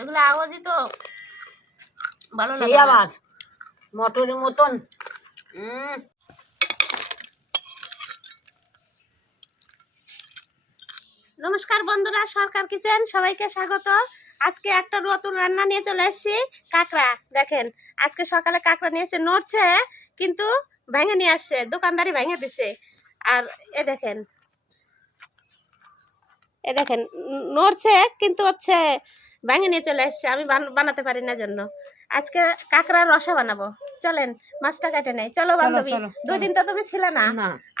এগুলো আওয়াজই তো ভালো সেই লাগে আওয়াজ মটরের মতন। নমস্কার বন্ধুরা, সরকার কিচেন সবাইকে স্বাগত। আজকে একটা নতুন রান্না নিয়ে চলে এসেছি, কাঁকড়া। দেখেন আজকে সকালে কাঁকড়া নিয়ে এসে নড়ছে, কিন্তু ভেঙে নিয়ে আসছে, দোকানদারি ভেঙে দিছে। আর এ দেখেন নড়ছে, কিন্তু হচ্ছে ভেঙে নিয়ে চলে এসছে। আমি বানাতে পারি না জন্য আজকে কাঁকড়ার রসা বানাবো। চলেন মাছটা কেটে নেই। চলো বান্ধবী, 2 দিন তো তুমি ছিলে না,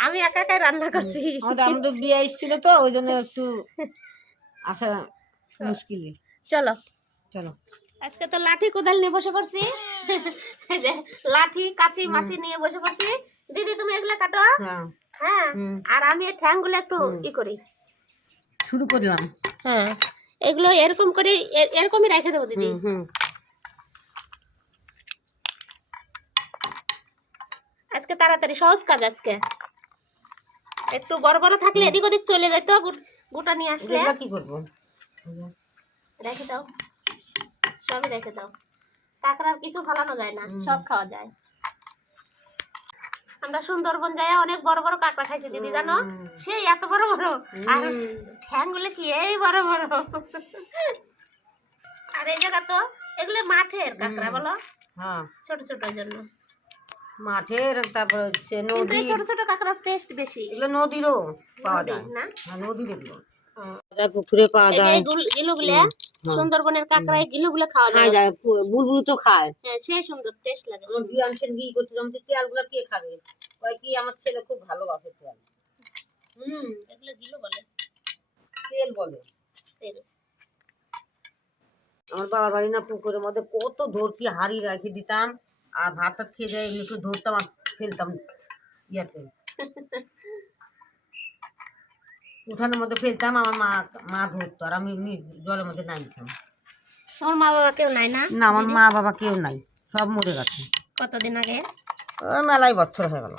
আমি একা একাই রান্না করছি। আমাদের বিয়ে এসেছিল তো, ওই জন্য একটু আসা মুশকিল। চলো চলো, আজকে তো লাঠি কোদাল নিয়ে বসে পড়ছি। যে লাঠি কাঁচি মাছি নিয়ে বসে পড়ছি। দিদি তুমি এগুলো কাটো। হ্যাঁ, আর আমি এই ঠ্যাংগুলো একটু ই করি, শুরু করলাম। হ্যাঁ, এগুলো এরকম করে এরকমই রেখে দেবো দিদি। আজকে তাড়াতাড়ি সহজ কাজ। আজকে একটু বড় বড় থাকলে এদিক ওদিক চলে যায়, তো গোটা নিয়ে আসলে কি করবো? রেখে দাও, সবই রেখে দাও। কাঁকড়ার কিছু ফালানো যায় না, সব খাওয়া যায়। আমরা সুন্দরবন যাই অনেক বড় বড় কাঁকড়া খাইছি দিদি, জানো? সেই এত বড় বড়, আর ঠ্যাংগুলো কি এই বড় বড়। আর এই জায়গা তো এগুলো মাঠের কাঁকড়া, বলো? হ্যাঁ, ছোট ছোট জন্য মাঠের। তারপর হচ্ছে নদী, ছোট ছোট কাঁকড়ার টেস্ট বেশি। এগুলো নদীরও পাওয়া যায় না? নদীর এগুলো পুকুরে পাওয়া যায়। গিলুগুলো সুন্দরবনের কাঁকড়া, গিলুগুলো খাওয়া যায়। বুলবুল তো খায়। হ্যাঁ, সেই সুন্দর টেস্ট লাগে। আমার বিয়ানছেন ঘি করছিলাম, যে তেলগুলো কে খাবে? কয় কি আমার ছেলে খুব ভালোবাসে তেল। এগুলো গিলু বলে, তেল বলে। তেল। আমার বাবার বাড়ি না, পুকুরের মধ্যে কত ধরতি হাড়ি রেখে দিতাম, আর ভাত খেয়ে যায় একটু ধরতাম আর ফেলতাম ইয়াতে, উঠানের মধ্যে ফেলতাম। আমার মা ধরতো, আর আমি জলের মধ্যে নামতাম। তোমার মা বাবা কেউ নাই? না, আমার মা বাবা কেউ নাই, সব মরে গেছে। কতদিন আগে? মেলাই বছর হয়ে গেল।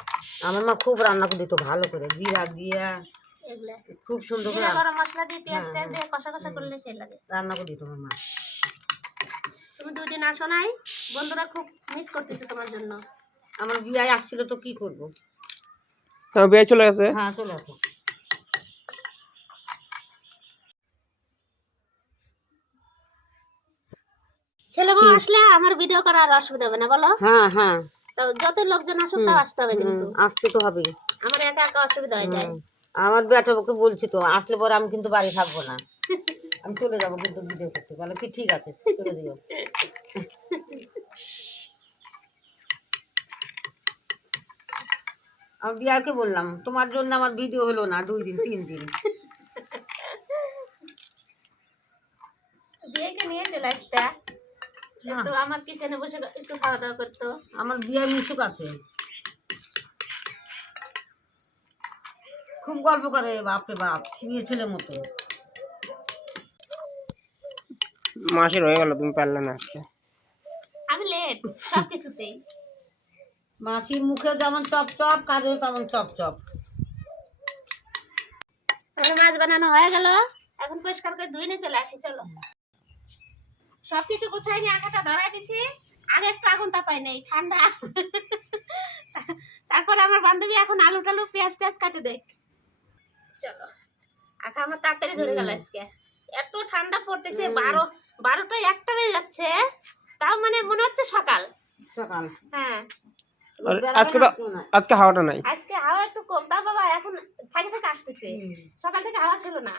আমার মা খুব রান্না করে দিত, ভালো করে জিরা দিয়া খুব সুন্দর করে গরম মশলা দিয়ে পেঁয়াজ টেয়াজ দিয়ে কষা কষা করলে সেই লাগে। রান্না করে দিত আমার মা। তুমি 2 দিন আসো নাই, বন্ধুরা খুব মিস করতেছে তোমার জন্য। আমার বিয়ে আসছিল তো কি করবো? বিয়ে চলে গেছে। হ্যাঁ, চলে আসো। ছেলে বউ আসলে আমার ভিডিও করার আর অসুবিধা হবে না, বলো? হ্যাঁ হ্যাঁ, যত লোকজন আসুক তাও আসতে হবে, কিন্তু আসতে তো হবে। আমার একা একা অসুবিধা হয়ে যায়। আমার বেটাকে বলছি তো, আসলে পরে আমি কিন্তু বাড়ি থাকবো না, আমি চলে যাবো কিন্তু ভিডিও করতে। বলে কি ঠিক আছে, চলে দিও। আমি বিয়াকে বললাম, তোমার জন্য আমার ভিডিও হলো না 2 দিন 3 দিন। বিয়েকে নিয়ে চলে আসতে, একটু আমার কিচেনে বসে একটু খাওয়া দাওয়া করতো। আমার বিয়ে মিশুক আছে, খুব গল্প করে, বাপরে বাপ, মেয়ে ছেলের মতো। মাসের হয়ে গেল, তুমি পারলে না আজকে। আমি লেট সবকিছুতেই। মাসির মুখে যেমন চপ চপ, কাজেও তেমন চপ চপ। মাছ বানানো হয়ে গেল, এখন পরিষ্কার করে ধুয়ে নিয়ে চলে আসি। চলো, সবকিছু গুছাই নিয়ে আগাটা ধরাই দিছি। আগে একটু আগুন তাপাই নেই, ঠান্ডা। তারপর আমার বান্ধবী এখন আলু টালু পেঁয়াজ টেয়াজ কাটে দেয়। চলো, আখা আমার তাড়াতাড়ি ধরে গেল আজকে। এত ঠান্ডা পড়তেছে, 12টা 1টা বেজে যাচ্ছে, তাও মানে মনে হচ্ছে সকাল সকাল। হ্যাঁ, আজকে হাওয়াটা নাই, আজকে হাওয়া একটু কম। তা বাবা এখন থাকে থাকে আসতেছে, সকাল থেকে হাওয়া ছিল না।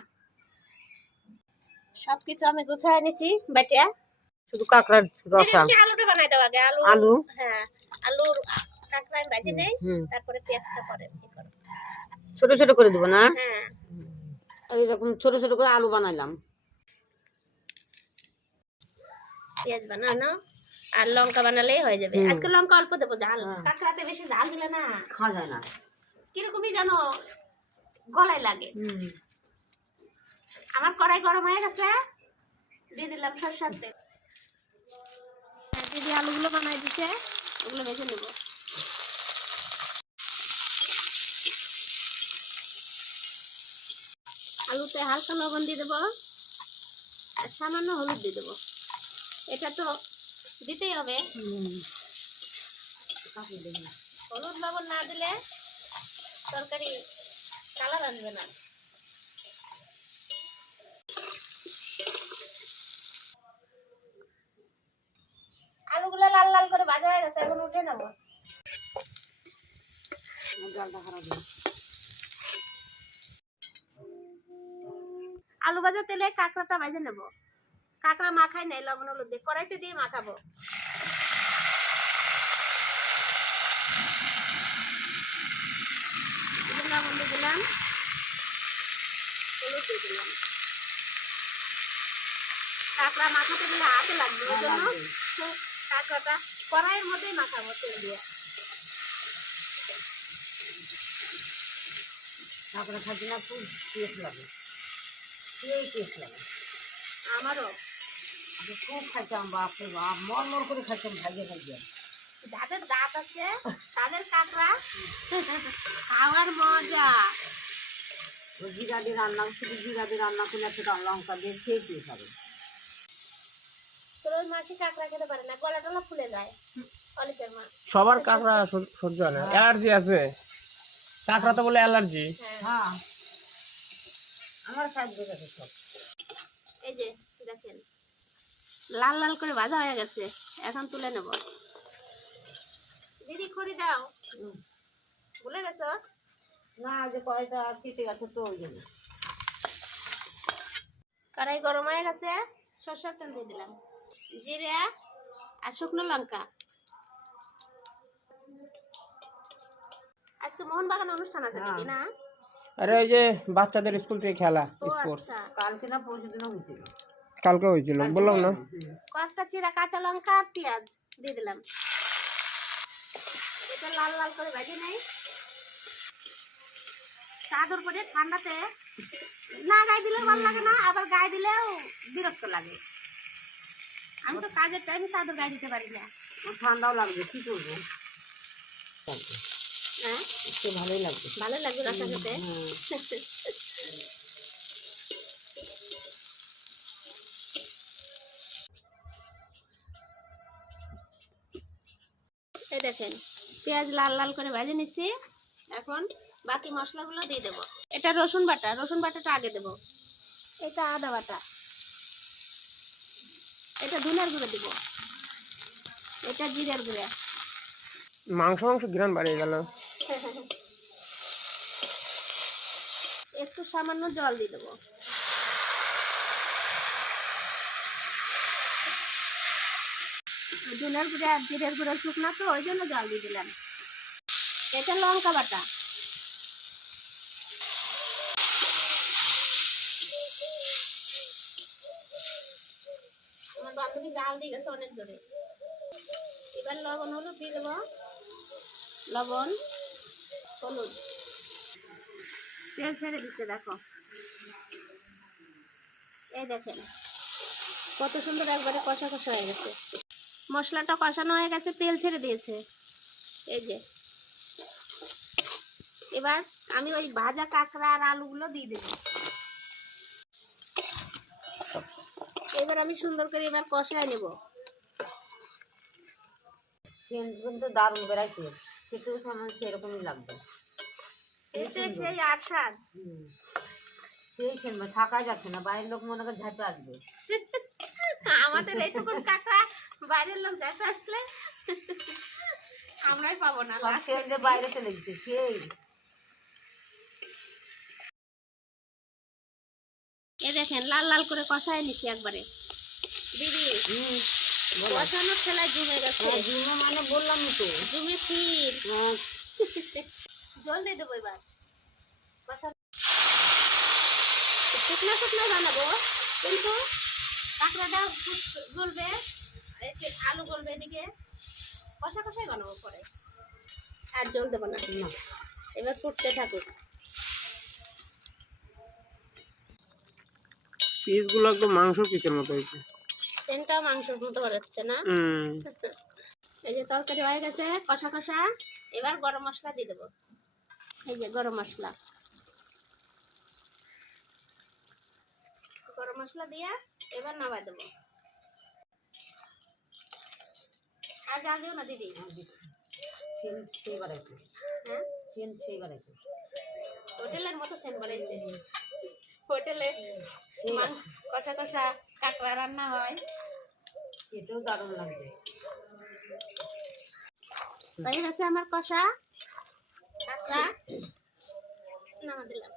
সবকিছু আমি গুছাই নিছি বেটিয়া, শুধু কাঁকড়ার রসা। আলুটা বানাই দাও আগে। আলু, হ্যাঁ, আলুর কাঁকড়া আমি ভাজি নেই, তারপরে পেঁয়াজটা পরে ছোট ছোট করে দেবো না? হ্যাঁ, এইরকম ছোট ছোট করে আলু বানাইলাম। পেঁয়াজ বানানো আর লঙ্কা বানালেই হয়ে যাবে। আজকে লঙ্কা অল্প দেবো, ঝাল কাঁকড়াতে বেশি ঝাল দিলে না খাওয়া যায় না, কিরকমই যেন গলায় লাগে। আমার কড়াই গরম হয়ে গেছে, দিয়ে দিলাম সরষের তেল। দিদি আলুগুলো বানাই দিচ্ছে, ওগুলো ভেজে নেব। আলুতে হালকা লবণ দিয়ে দেবো আর সামান্য হলুদ দিয়ে দেবো। এটা তো দিতেই হবে, হলুদ লবণ না দিলে তরকারি কালার আসবে না। আলুগুলো লাল লাল করে ভাজা হয়ে গেছে, এখন উঠে নেবো। জলটা খারাপ হয়ে আলু ভাজা তেলে কাঁকড়াটা ভেজে নেব। কাঁকড়া মাখাই নাই, লবণ হলুদ দিয়ে কড়াইতে দিয়ে মাখাবো। লবণ দিয়ে দিলাম, হলুদ দিয়ে দিলাম। কাঁকড়া মাখাতে গেলে হাতে লাগবে, ওই জন্য কাঁকড়াটা কড়াইয়ের মধ্যেই মাখাবো তেল দিয়ে। কাঁকড়া খাচ্ছি না, খুব টেস্ট লাগে, সেই টেস্ট লাগে। আমারও আমি খুব খাইতাম, বাপরে বাপ, মর করে খাইতাম ভাইয়ে ভাইয়ে। যাদের দাঁত আছে তাদের কাঁকড়া খাওয়ার মজা। ওই জিরা দিয়ে রান্না, শুধু জিরা দিয়ে রান্না করলে সেটা লঙ্কা দিয়ে খেয়ে খেয়ে খাবে। তোর ওই মাসি কাঁকড়া খেতে পারে না, গলা টলা ফুলে যায়। অলিকের মা সবার কাঁকড়া সহ্য হয় না, অ্যালার্জি আছে। কাঁকড়া তো বলে অ্যালার্জি। হ্যাঁ, আমার খাদ্য গেছে সব। এই যে দেখেন লাল লাল করে ভাজা হয়ে গেছে, এখন তুলে নেব। দিদি খড়ি দাও, ভুলে গেছো? না, যে কয়টা কেটে গেছে তো ওই জন্য। কড়াই গরম হয়ে গেছে, সরষের তেল দিয়ে দিলাম, জিরা আর শুকনো লঙ্কা। আজকে মোহনবাগান অনুষ্ঠান আছে নাকি না? আরে ওই যে বাচ্চাদের স্কুল থেকে খেলা, ও স্পোর্টস আচ্ছা, কালকে না পরশু দিনও হয়েছিল। কালকে হয়েছিল, বললাম না। কয়েকটা চিরা কাঁচা লঙ্কা আর পেঁয়াজ দিয়ে দিলাম। এটা লাল লাল করে ভেজে নেই। চাদর করে ঠান্ডাতে না গায়ে দিলেও ভালো লাগে না, আবার গায়ে দিলেও বিরক্ত লাগে। আমি তো কাজের টাইমে চাদর গায়ে দিতে পারি না। ঠান্ডাও লাগবে, কি করবো? হ্যাঁ, একটু ভালোই লাগবে। ভালো লাগবে রাস্তা খেতে। এই দেখেন পেঁয়াজ লাল লাল করে ভেজে নিচ্ছি, এখন বাকি মশলাগুলো দিয়ে দেবো। এটা রসুন বাটা, রসুন বাটাটা আগে দেবো। এটা আদা বাটা, এটা ধনিয়ার গুঁড়ো দিব, এটা জিরের গুঁড়ো। মাংস ঘ্রাণ বাড়িয়ে গেল। একটু সামান্য জল দিয়ে দেবো। ধনিয়ার গুঁড়ো আর জিরের গুঁড়ো শুকনা তো, ওই জন্য জল দিয়ে দিলাম। এটা লঙ্কা বাটা, আমার বান্ধবী জাল দিয়ে গেছে অনেক জোরে। এবার লবণ হলুদ দিয়ে দেবো, লবণ হলুদ। তেল ছেড়ে দিচ্ছে দেখো, এই দেখেন কত সুন্দর একবারে কষা কষা হয়ে গেছে। মশলাটা কষানো হয়ে গেছে, তেল ছেড়ে দিয়েছে। এই যে এবার আমি ওই ভাজা কাঁকড়া আর আলুগুলো দিয়ে দেব। এবার আমি সুন্দর করে এবার কষায় নেব। কিন্তু দারুণ বেড়াইছে, খেতেও আমার সেরকমই লাগবে। এতে সেই আশাদ সেই খেলবে, থাকা যাচ্ছে না, বাইরের লোক মনে করে ঝাঁপে আসবে। আমাদের এইটুকুন কাঁকড়া বাইরের লোক যাতে আসলে আমরাই পাবো না। বাইরে চলে গেছে সেই। এ দেখেন লাল লাল করে কষায় নিচ্ছি একবারে। দিদি কষানোর খেলায় জমে গেছে। মানে বললাম তো জমে ক্ষীর। জল দিয়ে দেবো এবার। শুকনো শুকনো বানাবো, কিন্তু কাঁকড়াটা গলবে, আলু গলবে, এদিকে কষা কষাই বানাবো পরে, আর জল দেবো না। এবার ফুটতে থাকুক। পিসগুলো একদম মাংসর পিসের মতো হয়েছে। সেন্টটাও মাংসের মতো বানাচ্ছে না? এই যে তরকারি হয়ে গেছে কষা কষা, এবার গরম মশলা দিয়ে দেবো। এই যে গরম মশলা, মশলা দিয়ে এবার নামাই দেবো। আর জাল দিও না দিদি। সেন সেই বাড়াইছে, হ্যাঁ, সেন সেই বাড়াইছে। হোটেলের মতো সেন্ট বানাইছে। হোটেলে কষা কষা কাঁকড়া রান্না হয়। এটাও দারুণ লাগবে। হয়ে গেছে আমার কষা কাঁকড়া, নামা দিলাম।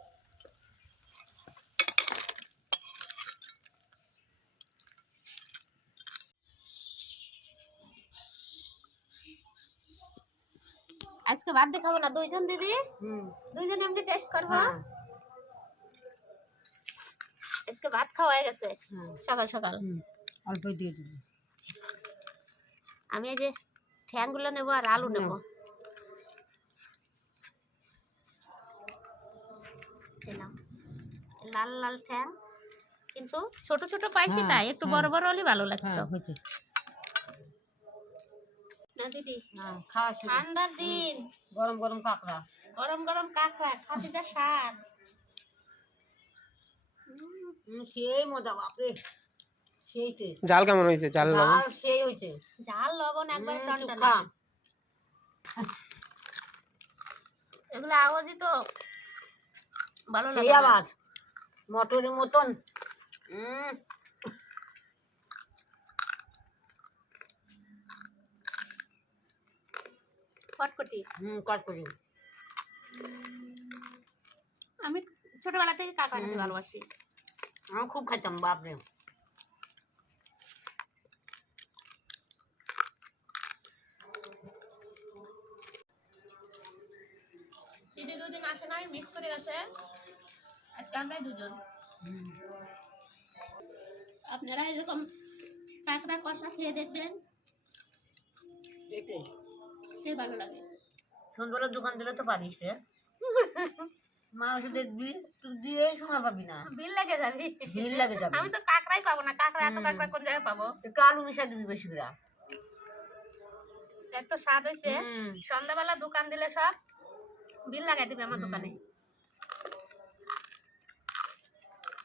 আজকে ভাত দিয়ে খাবো না, দুইজন দিদি, দুইজন এমনি টেস্ট করবো। হ্যাঁ আজকে ভাত খাওয়া হয়ে গেছে হ্যাঁ সকাল সকাল। অল্প দিয়ে দিবি। আমি এই যে ঠ্যাংগুলো নেবো আর আলু নেবো। এই নাও, লাল লাল ঠ্যাং, কিন্তু ছোট ছোট পাইছি, হ্যাঁ, তাই একটু বড় বড় হলে ভালো হ্যাঁ লাগতো হয়েছে। না দিদি। হ্যাঁ খাওয়া শুরু। ঠান্ডার দিন, গরম গরম কাঁকড়া। গরম গরম কাঁকড়া, খাতে যা স্বাদ। সেই মজা বাপরে, সেই টেস্ট। জাল কেমন হয়েছে? জাল লবণ ঝাল সেই হয়েছে। ঝাল লবণ একবার টনটনা। চোখা। এগুলো আওয়াজই তো ভালো সেই লাগে না। আবার মটরের মতন। কটকটি। কটকটি। আমি ছোটবেলা থেকে কাঁকড়া খেতে ভালোবাসি। আমি খুব খাইতাম বাপরে। দিদি দুদিন আসে না, মিস করে গেছে, আজকে আমরাই দুজন। আপনারা এরকম কাঁকড়া কষা খেয়ে দেখবেন, এটাই সে ভালো লাগে। সন্ধ্যাবেলা দোকান দিলে তো পারিস রে। মানুষ দেখবি তুই দিয়েই সময় পাবি না, বিল লেগে যাবে। ভিড় লাগে যাবে। আমি তো কাঁকড়াই পাবো না, কাঁকড়া এত কাঁকড়া কোন জায়গায় পাবো? একটু আলু মিশা দিবি বেশি করে। এত স্বাদ হয়েছে, সন্ধ্যাবেলা দোকান দিলে সব বিল লাগাই দিবে আমার দোকানে।